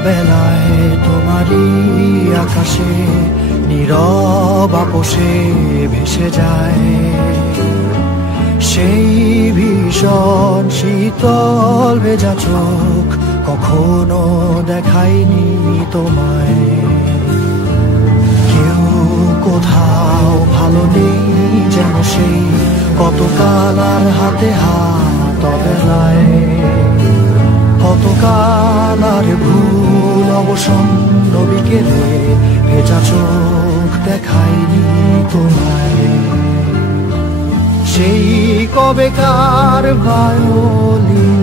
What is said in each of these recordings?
অবেলায় তোমারই আকাশে নীরব আপোষে ভেসে যায় সেই ভীষণ শীতল ভেজা চোখ, কখনো দেখায়নি তোমায়। কেউ কোথাও ভালো নেই যেন সেই কতকাল আর হাতে হাত অবেলায়, কতকাল আর ভুল অবসন্ন বিকেলে ভেজা চোখ দেখায়নি তোমায়। সেই কবেকার ভায়োলিন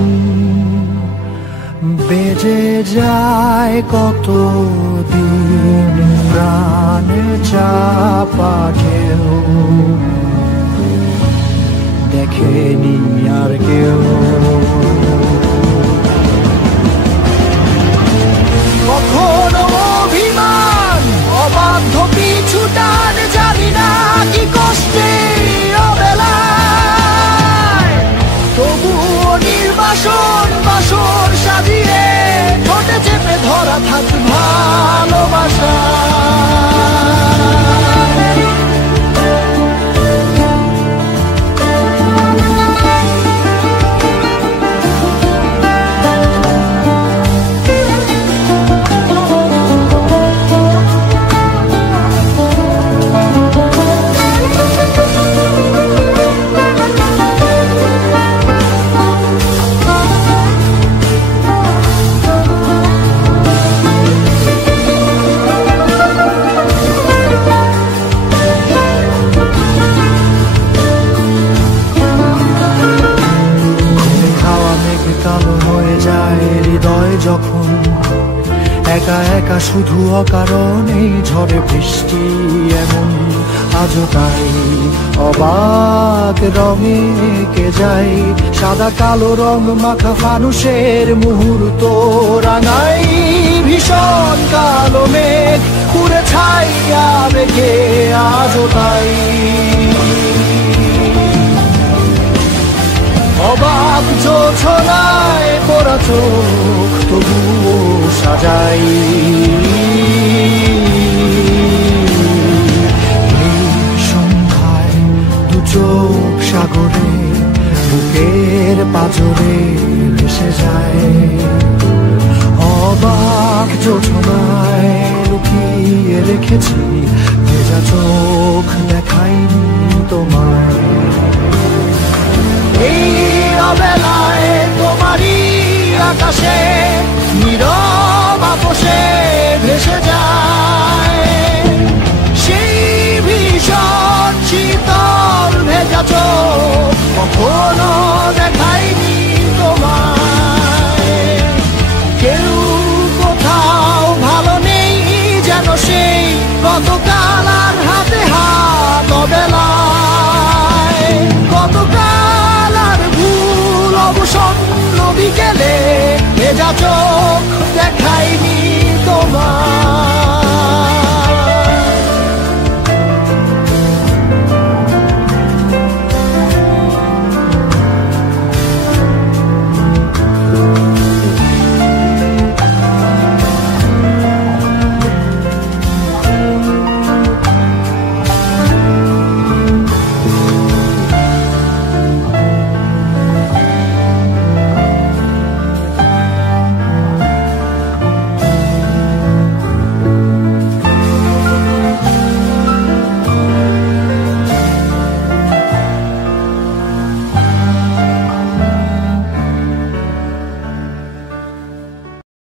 বেজে যায় কতদিন প্রাণে চাপা ঢেউ, দেখেনি আর কেউ। কখনো অভিমান অবাধ্য পিছু টান, জানি না কি কষ্টে অবেলায়, তবুও নির্বাসন বাসর সাজিয়ে ঠোঁটে চেপে ধরা থাক ভালোবাসা। যখন একা একা শুধু অকারণে ঝড়ে বৃষ্টি এমন, আজও তাই অবাক রঙে কে যায় সাদা কালো রং মাখা ফানুষের মুহূর্ত রাঙাই। ভীষণ কালো মেঘ পুরে ছাইয়া বেঁকে আজও তাই অবাক জোছনায় পড়া চোখ তবুও সাজাই। সন্ধ্যায় দু চোখ সাগরে বুকের পাঁজরে ভেসে যায়, অবাক জোছনায় লুকিয়ে রেখেছি ভেজা চোখ দেখাইনি তোমায়। এই অবেলায় তোমারই আকাশে নীরব আপোষে ভেসে যায় সেই ভীষণ শীতল ভেজা চোখ, কখনো দেখায়নি তোমায়। কেউ কোথাও ভালো নেই যেন সেই কতকাল আর হাতে হাত অবেলায়, কতকাল অবসন্ন বিকেলে ভেজা চোখ